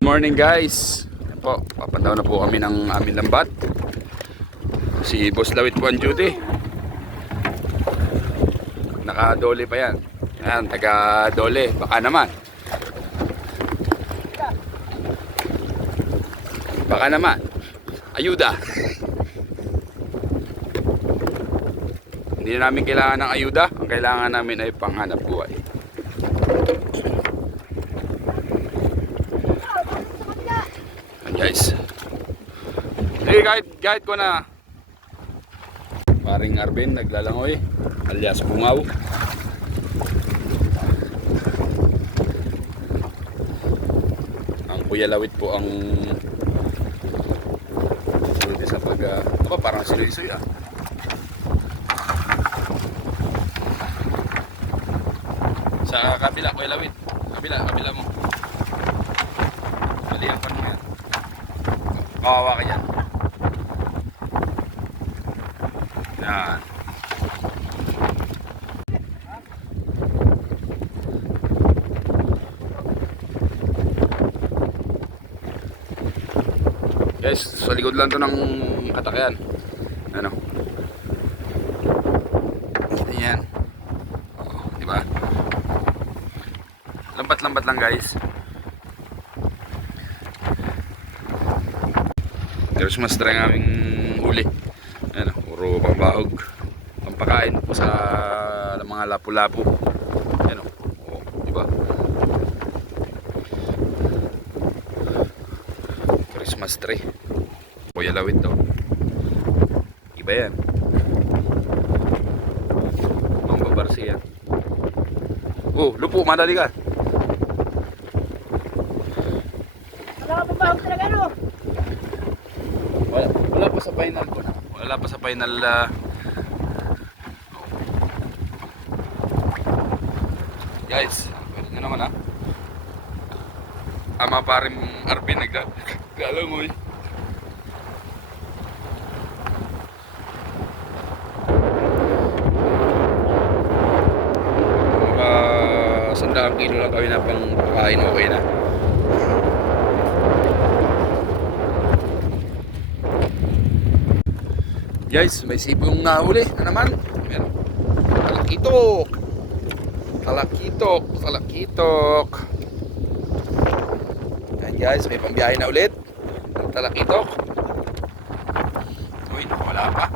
Good morning guys. Yan po, papandaw na po kami ng aming lambat. Si Boss Lawit po ang duty. Naka-dole pa yan. Yan, taga-dole. Baka naman. Baka naman. Ayuda. Hindi na namin kailangan ng ayuda. Ang kailangan namin ay panghanap buhay. Guys, kahit ko na paring Arvin naglalangoy alias Bungaw. Ang Kuya Lawit po ang sulit sa pag parang siloy-siloy sa kabila Kuya Lawit, kabila mo mali ang panong yan. Kawawa ka yan. Yan. Guys, sa likod lang to ng katakyan. Ano? Ayan. Oh, diba? Lambat-lambat lang guys. Christmas tree ang aming huli. Ano, puro pambahog. Pampakain po sa mga lapu-lapu. Ano, oh, diba? Christmas tree. Kuya Lawit daw. Iba yan. Pambabarsi yan. Oh, lupo, madali ka. Wala ka pambahog talaga no? Wala pa sa final ko na. Wala pa sa final guys, pwede nyo naman ama paring Arvin naglalangoy. Mga 100 kilo lang kami na pang pakain, okay na. Guys, may sipong nahuli na naman. Meron. Talakitok. Yan guys, may pambiyahe na ulit. Talakitok. Uy, wala pa.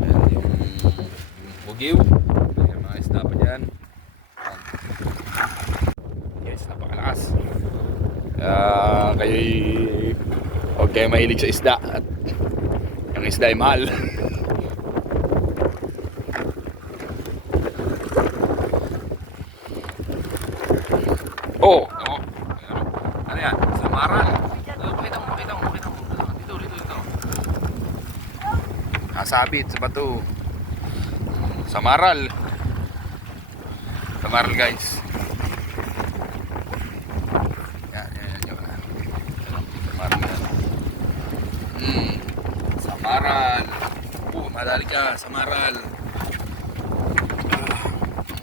Ayan yung bugiw. Ayan mga isda pa dyan. Guys, napakalakas. Kayo'y huwag kayo mahilig sa isda. At ang isda ay mahal. Oh, ano yan? Samaral. Pakita mo. Dito. Nasabit sa bato. Samaral guys. Yan. Samaral yan. Samaral. Madali ka, samaral.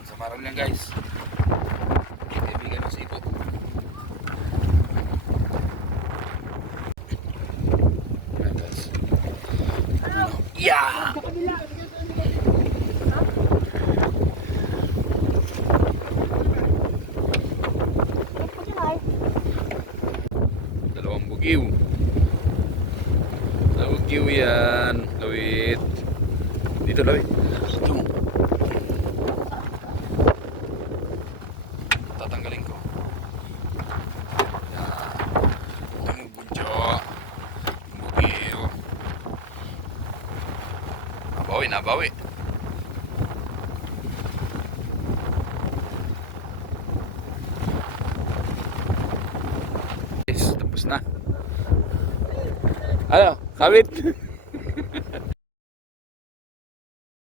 Samaral yan guys. Kaibigan ng sipot. Yan guys. Yeah! Dalawang bugiw. Bugiw yan. Lawit. Dito Lawit. Ito. Tatanggalin ko. Yan. Ito mo budyo. Bugiw. Nabawi. Yes, tapos na. Ano? Kawit?